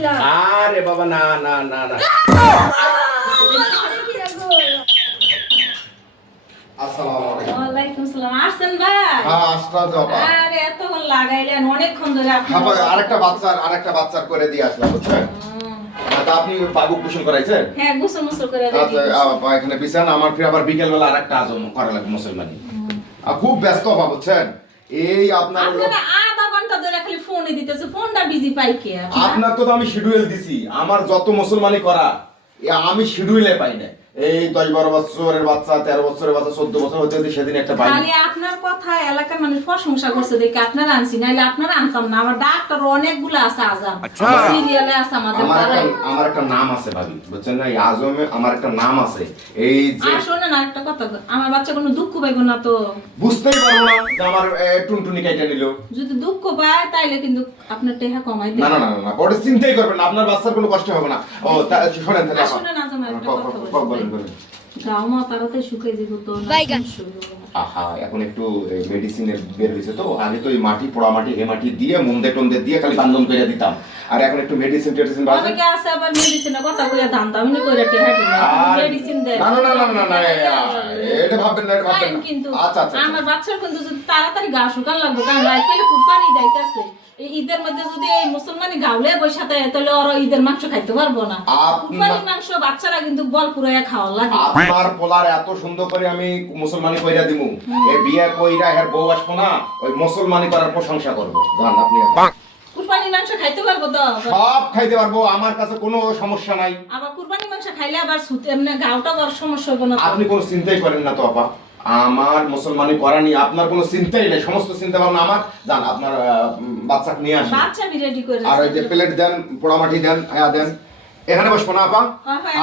দিলাম। আরে বাবা না না না না আসসালামু আলাইকুম। ওয়ালাইকুম আসসালাম। আসছেন ভাই? হ্যাঁ আসলাম বাবা। আরে এতক্ষণ লাগাইলেন, অনেকক্ষণ ধরে আপনি। হ্যাঁ ভাই, আরেকটা বাচ্চার করে দিয়ে আসলাম বুঝছেন। তা আপনি বাবু গোসল করাইছেন? হ্যাঁ, গোসল মোসল করে আচ্ছা এখানে বিছান আমার ফির আবার বিকেল বেলা আরেকটা আজম করা লাগবে মুসলমানি। খুব ব্যস্ত বাবা বুঝছেন। এই আপনার আধা ঘন্টা ধরে খালি ফোনে দিতেছে, ফোনটা বিজি পাই কে? আপনার তো আমি শিডিউল দিছি, আমার যত মুসলমানি করা আমি শিডিউলে পাই না। এই 10-12 বছরের বাচ্চা, 13 বছরের বাচ্চা, 14 বছর হতে হতে সেদিন একটা পাই। মানে আপনার কথা এলাকার মানুষ প্রশংসা করছে দেখে আপনার আনছি, নাইলে আপনার আনতাম না। আমার ডাক্তার অনেকগুলো আছে, আজাম সিরিয়ালে আছে আমাদের পাড়ায়। আমার একটা নাম আছে ভাবি বুঝছেন না, এই আজমে আমার একটা নাম আছে। এই যে আর শোনেন আরেকটা কথা, আমার বাচ্চা কোনো দুঃখ পাইবো না তো? বুঝতেই পারবো না যে আমার টুনটুনি কাইটা নিল। যদি দুঃখ পায় তাইলে কিন্তু আপনার টেহা কমাই না দেন। না না না বড় চিন্তাই করবেন না, আপনার বাচ্চার কোনো কষ্ট হবে না। ও শোনেন তাহলে শোনেন আজম আরেকটা কথা বলেন বলেন। গাও মা তাড়াতাড়ি শুকিয়ে দিব তো না। আহা এখন একটু মেডিসিনের বের হয়েছে তো, আগে তো এই মাটি পোড়া মাটি হে মাটি দিয়ে মুন্দে টন্দে দিয়ে খালি বান্ধন করে দিতাম, আর এখন একটু মেডিসিন টেডিসিন বাজে। অনেকে আছে আবার মেডিসিনের কথা কইয়া দাম দামি করে টেহা দিন, মেডিসিন দেয়। না না না না না এটা ভাববেন না, এটা ভাববেন না। কিন্তু আচ্ছা আচ্ছা আমার বাচ্চার কিন্তু যদি তাড়াতাড়ি গা শুকান লাগবে, কারণ রাইতেলে কুরবানি দাইতাছে। এই ঈদের মধ্যে যদি এই মুসলমানি গাউলে বৈশা থাকে তাহলে ওরা ঈদের মাংস খাইতে পারবো না। কুরবানির মাংস বাচ্চারা কিন্তু বল পুরাইয়া খাওয়া লাগে। আপনার পোলার এত সুন্দর করে আমি মুসলমানি কইরা দিমু, এই বিয়ে কইরা এর বউ আসবো না, ওই মুসলমানি করার প্রশংসা করব। জান আপনি কুরবানির মাংস খাইতে পারবো তো? সব খাইতে পারবো, আমার কাছে কোনো সমস্যা নাই। আবার কুরবানির মাংস খাইলে আবার সুতে এমনি গাওটা বড় সমস্যা হবে না তো? আপনি কোনো চিন্তাই করেন না তো আপা, আমার মুসলমানি করা নিয়ে আপনার কোনো চিন্তাই নেই, সমস্ত চিন্তা ভাবনা আমার। জান আপনার বাচ্চাকে নিয়ে আসেন, বাচ্চা বি রেডি করে আর ওই যে প্লেট দেন, পোড়ামাটি দেন, দেন। এখানে বসবো না আপা?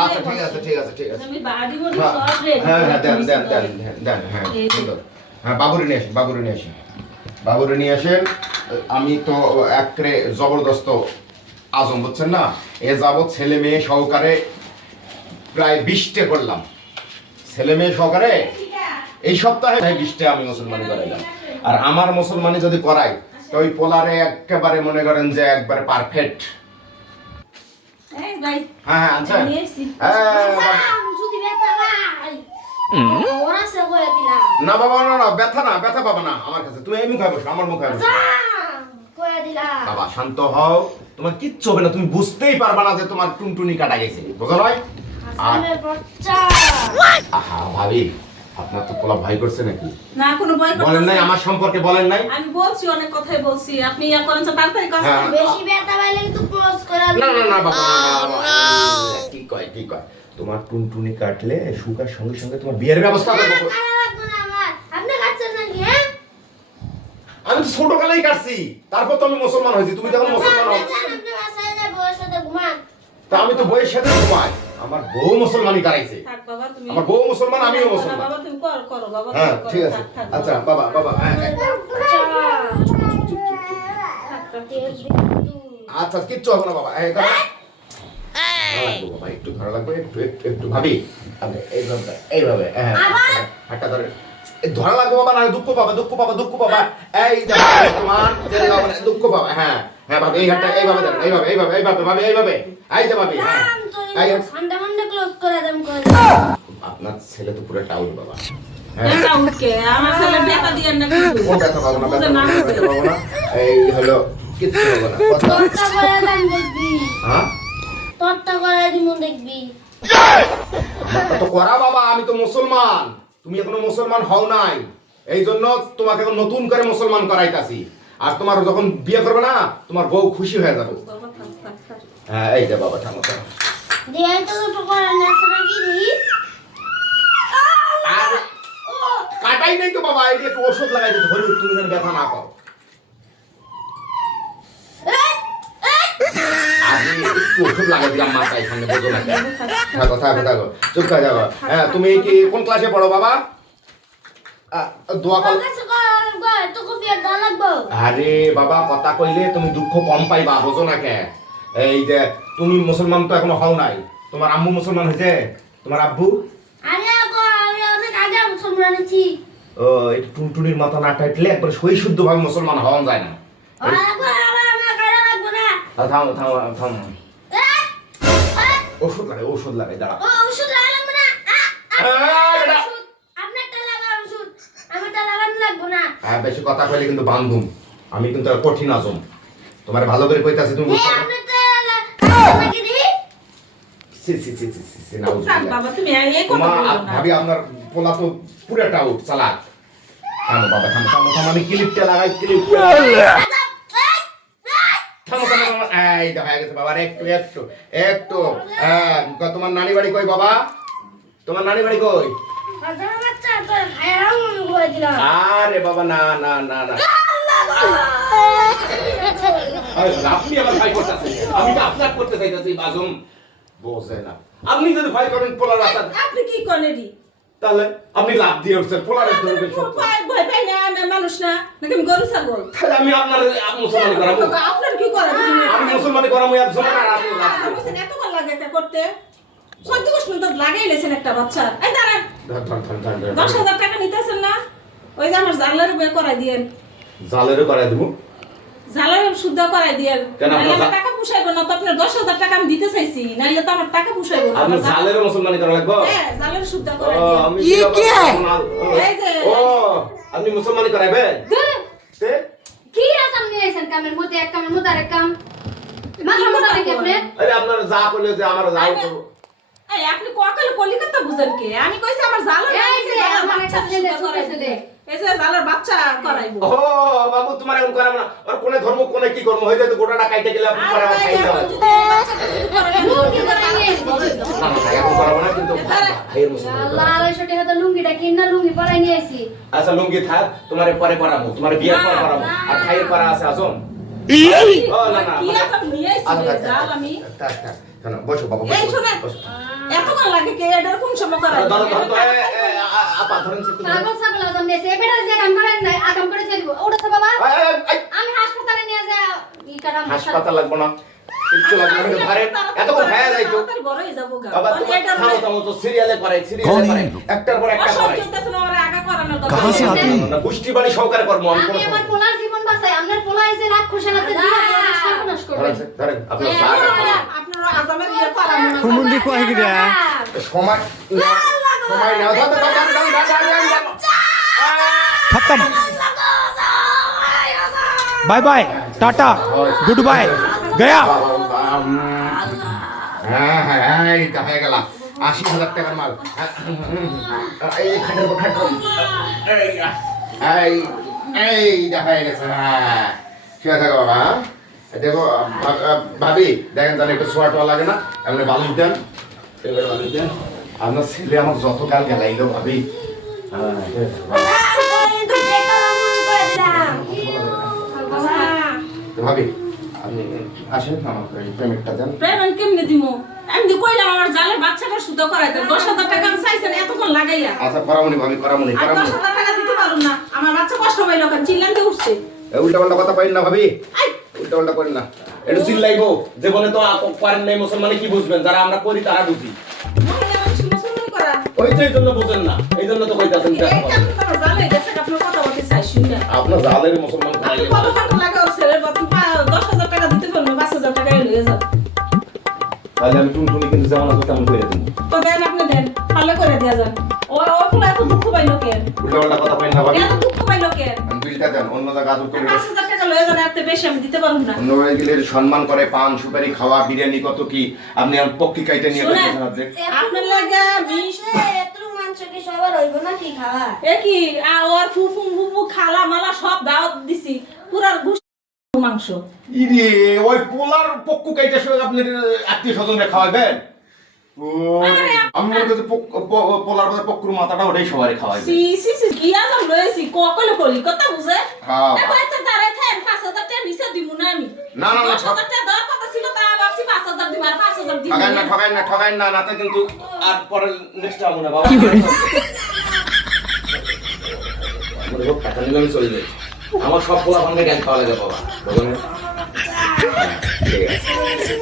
আচ্ছা ঠিক আছে ঠিক আছে ঠিক আছে। আমি বাড়ি বলি সব রেডি। হ্যাঁ হ্যাঁ দেন দেন দেন দেন হ্যাঁ সুন্দর। হ্যাঁ বাবুরে নিয়ে আসেন, বাবুরে নিয়ে আসেন, বাবুরে নিয়ে আসেন। আমি তো একরে জবরদস্ত আজম বুঝছেন না, এ যাবৎ ছেলে মেয়ে সহকারে প্রায় 20টে করলাম, ছেলে মেয়ে সহকারে এই সপ্তাহে 20টে আমি মুসলমানি করাইলাম। আর আমার মুসলমানি যদি করাই তো ওই পোলারে একেবারে মনে করেন যে একবারে পারফেক্ট। এই ভাই হ্যাঁ হ্যাঁ আচ্ছা নিয়ে এসি। যদি ব্যথা ভাই ওরা সে করে দিলাম। না বাবা না না ব্যথা না, ব্যথা পাবা না আমার কাছে, তুমি এই মুখে বসো, আমার মুখে বসো। করে দিলাম। বাবা শান্ত হও, তোমার কিচ্ছু হবে না, তুমি বুঝতেই পারবা না যে তোমার টুনটুনি কাটা গেছে, বুঝো নয়? আমার বাচ্চা। আহা ভাবি আপনার তো পোলা ভয় করছে নাকি? না কোনো ভয় করতে বলেন নাই আমার সম্পর্কে, বলেন নাই? আমি বলছি, অনেক কথাই বলছি, আপনি ইয়া করেন তো তাড়াতাড়ি কাজ হ্যাঁ। করুন। বেশি ব্যথা পাইলে কিন্তু ক্লোজ করে দিলাম। না না না বাবা কি কয় কি কয়, তোমার টুনটুনি কাটলে শুকার সঙ্গে সঙ্গে তোমার বিয়ের ব্যবস্থা করব। কাটা লাগবে না আমার। আপনি কাটছেন নাকি হ্যাঁ? আমি তো ছোট কালেই কাটছি, তারপর তো আমি মুসলমান হয়েছি, তুমি তখন মুসলমান হও। আপনি বাসায় যায় বউয়ের সাথে ঘুমান। তা আমি তো বইয়ের সাথে ঘুমাই, আমার বউ মুসলমানি করাইছে। থাক বাবা তুমি। আমার বউ মুসলমান, আমিও মুসলমান। বাবা তুমি করো বাবা। হ্যাঁ করো, ঠিক আছে। থাক, থাক, আচ্ছা বাবা বাবা হ্যাঁ হ্যাঁ। আচ্ছা কিচ্ছু হবে না বাবা, এই করো। লাগবে বাবা, একটু ধরা লাগবে, একটু একটু একটু ভাবি আপনি এইভাবে হ্যাঁ হাতটা ধরে এই ধরা লাগবে বাবা, না দুঃখ পাবা দুঃখ পাবা দুঃখ পাবা। এই যে তোমার যে বাবা দুঃখ পাবা। হ্যাঁ হ্যাঁ ভাবি এই হাতটা এইভাবে ধরেন, এইভাবে এইভাবে এইভাবে ভাবি এইভাবে, এই যে ভাবি হ্যাঁ এই ঠান্ডা মান্ডা ক্লোজ করে দেন করে। আপনার ছেলে তো পুরো টাউট বাবা। এটা উঠকে আমার ছেলে ব্যথা দিয়েন না কিন্তু। কোন ব্যথা পাবো না, ব্যথা পাবো না, এই হলো কিচ্ছু হবে না। তরটা করে দেন দেখবি। হ্যাঁ তরটা করে দিমু দেখবি। আমারটা তো করা বাবা, আমি তো মুসলমান, তুমি এখনো মুসলমান হও নাই, এই জন্য তোমাকে এখন নতুন করে মুসলমান করাইতাছি। আর তোমার যখন বিয়ে করবে না তোমার বউ খুশি হয়ে যাবে। বাবা থাক থাক থাক। হ্যাঁ এই যে বাবা থামো থামো। দিয়াই তো তো করে নাছ নাকি দি। আর কাটাই নাই তো বাবা, এই যে একটু ওষুধ লাগাই দিতে হলুদ, তুমি যেন ব্যথা না পাও। আমি একটু ওষুধ লাগাই দিলাম মাথায়, সামনে বোঝো না কেন। থাকো থাকো থাকো চুপ করে যাবো। হ্যাঁ তুমি কি কোন ক্লাসে পড়ো বাবা? দোয়া কর। কাছে কর তো কফি আর দাও লাগবো। আরে বাবা কথা কইলে তুমি দুঃখ কম পাইবা, বোঝো না কে। এই যে তুমি মুসলমান তো এখনো হও নাই, তোমার আম্মু মুসলমান হয়েছে? তোমার আব্বু? আরে আমি অনেক আগে মুসলমান আছি। ও এটা টুনটুনির মাথা না টাইটলে একবার সই শুদ্ধ ভাবে মুসলমান হওয়া যায় না। আরে আমার কাটা লাগবে না। থামো থামো থামো ওষুধ লাগাই দাঁড়া। ও ওষুধ লাগালাম না বেটা। আপনারটা লাগান ওষুধ আমারটা লাগানো লাগবে না হ্যাঁ, বেশি কথা কইলে কিন্তু বান্ধুম। আমি কিন্তু আর কঠিন আজম। তোমার ভালো করে কইতাছি তুমি বুঝছো না? আপনারটা আমাকে দি থাক বাবা তুমি এই কথা বলো না। ভাবি আপনার পোলা তো পুরাটা আউট চালাক। থামো বাবা, থামো, আমি ক্লিপটা লাগাই, থামো। এই দেখা গেছে বাবা, একটু তোমার নানি বাড়ি কই বাবা? তোমার নানি বাড়ি কই? বাচ্চা বাচ্চা তো খায়াও মনে করে দিলাম আরে বাবা, না। আপনি আমার ভাই করতেছেন, আমি তো আপনার করতে চাইতেছি বাজুম। বোঝে না, আপনি যদি ভয় করেন পোলার রাস্তা, আপনি কি করেনি তাহলে আপনি লাভ দিয়ে উঠছেন পোলারের ধরবেন সত্য। ভয় পাই না আমি মানুষ না নাকি আমি গরু ছাগল? তাহলে আমি আপনার মুসলমানি করাবো। আপনার কি করে আমি মুসলমানি করাবো একজন, আর আপনি লাভ দিয়ে। এত ভালো লাগে এটা করতে। 14 বছর তো লাগাই লেছেন একটা বাচ্চা। এই দাঁড়ান, ধর। 10,000 টাকা নিতেছেন না? ওই যে আমার জানলার উপরে করাই দিয়েন। জালেরও করাই দেবো। জানলার শুদ্ধ করাই দিয়েন। কেন আপনার নাহলে আমার টাকা পুষাইবো না। তো আপনার 10,000 টাকা আমি দিতে চাইছি, নাহলে তো আমার টাকা পুষাইবো না। আপনার জালেরও মুসলমানি করা লাগবে? হ্যাঁ, জানলার শুদ্ধ করাই ও, দিয়েন। আমি ये क्या है? এই যে ও, আপনি মুসলমানি করাইবেন? তে? কি আসাম নিয়ে আইছেন কামের মধ্যে এক কামের মধ্যে আরেক কাম মাথা মোটা নাকি আপনি আরে আপনার যা করলে যে আমার যাও করবো। এই আপনি কোয়াকাল কলিকাতা বুঝেন কে? আমি কইছি আমার জালার এই যে আমার একটা ছেলে ছেলে এই যে জালার বাচ্চা করাইবো। ও বাবু, তোমার এখন করাবো না। আর কোনে ধর্ম কোনে কি কর্ম হয়ে যায় তো গোটাটা কাইটে গেলে আপনি করাবো, খাই দাও। লুঙ্গি পরাই নিয়ে আইছি না, এখন করাবো না, কিন্তু ভাইয়ের মুসলমান। আল্লাহ 250 টাকা তো লুঙ্গিটা কিনা লুঙ্গি পরাই নিয়ে আইছি আচ্ছা, লুঙ্গি থাক, তোমার পরে পরাবো, তোমার বিয়ের পর পরাবো। আর ভাইয়ের পরা আছে আজম। ও না, কি আছে নিয়ে আইছি জাল আমি। থাক, বসো বাবা, এই শুনেন, বসো। এত ভালো লাগে কে এটা কোন সময় করাই? ধরো, আপা ধরেন সে তুমি। পাগল ছাগল আজম নিয়েছে এই বেটা দিয়ে কাম করেন না আকাম করে চলবো ওটা বাবা আমি হাসপাতালে নিয়ে যা ই কাটাম হাসপাতাল লাগবো না, কিচ্ছু লাগবে না, ধরেন এতক্ষণ খায়া যাইতো। তাড়াতাড়ি বড় হয়ে যাবো গা। বাবা থামো তো, সিরিয়ালে করে একটার পর একটা করে। আগা করানোর কথা। कहाँ से आते हैं? না, পুষ্টি বাড়ি সহকারে কর্ম আমি আমি আমার পোলার জীবন বাঁচাই আপনার পোলা এসে রাত খুশালাতে দিয়া সর্বনাশ করবে ধরেন আপনার যা আপনার আজামের ইয়ে করানো না। हुमुंदी को है क्या? সময় নাও, खत्म। Bye bye, tata, goodbye, गया। হ্যাঁ, এইটা হয়ে গেল 80,000 টাকার মাল। এই খাটের উপর খাট করুন। এই দেখা হয়ে গেছে। শুয়ে থাকো বাবা। দেখো ভাবি, দেখেন জানি একটু সোয়া টোয়া লাগে না, এমনি বালুস দেন। আপনার ছেলে আমার যত কাল গেলাইলো ভাবি। ভাবি আপনি আসেন, আমাকে পেমেন্টটা দেন। পেমেন্ট কেমনে দিমু? আমি কইলাম আমার জালের বাচ্চাটা শুদ্ধ করাই দেন। 10,000 টাকা আমি চাইছেন এতক্ষণ লাগাইয়া। আচ্ছা, করামুনি ভাবি, করামুনি। আর 10,000 টাকা দিতে পারুম না। আমার বাচ্চা কষ্ট পাইলো কেন? চিল্লাতে উঠছে। উল্টা পাল্টা কথা পাইন না ভাবি, আই উল্টা পাল্টা করেন না। একটু চিল্লাইবো, জীবনে তো পারেন নাই মুসলমানে কি বুঝবেন, যারা আমরা করি তারা বুঝি। মনে আমার মুসলমান করা। ওই তো এই জন্য বুঝেন না, এই জন্য তো কইতাছেন। এই কারণে তো আমার জালে গেছে আপনার কথা বলতে চাই শুননা। আপনার জালের মুসলমান আপনি খাইলে কত টাকা লাগা ওর ছেলের বাপ 10,000 টাকা দিতে পারবেন, 5,000 টাকা লয়ে যান। তাহলে আমি টুনটুনি কিন্তু যেমন আছে তেমন করে দেবো। তো দেন আপনি দেন, ভালো করে দেয়া যান। ও ফুল এত দুঃখ পাইলো কেন? উল্টা পাল্টা কথা পাইন না ভাবি। এত দুঃখ পাইলো কেন? বিলটা দেন, অন্য জায়গা আদর করে 5,000 টাকা লয়ে যান, এত বেশি আমি দিতে পারুম না। অন্য জায়গায় গেলে সম্মান করে, পান সুপারি খাওয়া, বিরিয়ানি কত কি, আপনি আমার পক্ষী কাইটা নিয়ে শুনেন, গেছেন আপনি। আপনার লাগা মিষ্টি এত মাংস কি সবার হইব নাকি খাওয়া এ কি আর ফুফু খালা মালা সব দাওয়াত দিছি, পুরার গোশত মাংস। ইরে, ওই পোলার পক্কু কাইটা সব আপনি আত্মীয় স্বজনরা খাওয়াবেন? ও, আমি মনে করছি পোলার পক্কুর মাথাটা ওটাই সবাই খাওয়াইবে। সি সি সি কি আজম লয়েছি ককলে কলি কথা বুঝে। হ্যাঁ। দেখো এত দাঁড়ায় থাকেন, 5,000 টাকা নিচে দিমু না আমি। না, 10,000 টাকা দেওয়ার কথা ছিল, তা ভাবছি 5,000 দিম, আর 5,000 দিম ঠগাইন না, নাতে কিন্তু আর পরে নেক্সট টাইম না বাবা। কি করে? আমার লোক টাকা নিলে আমি চলে যাই। আমার সব পোলা ভাঙে গ্যাস খাওয়া লাগে বাবা, বুঝলেন? ঠিক আছে।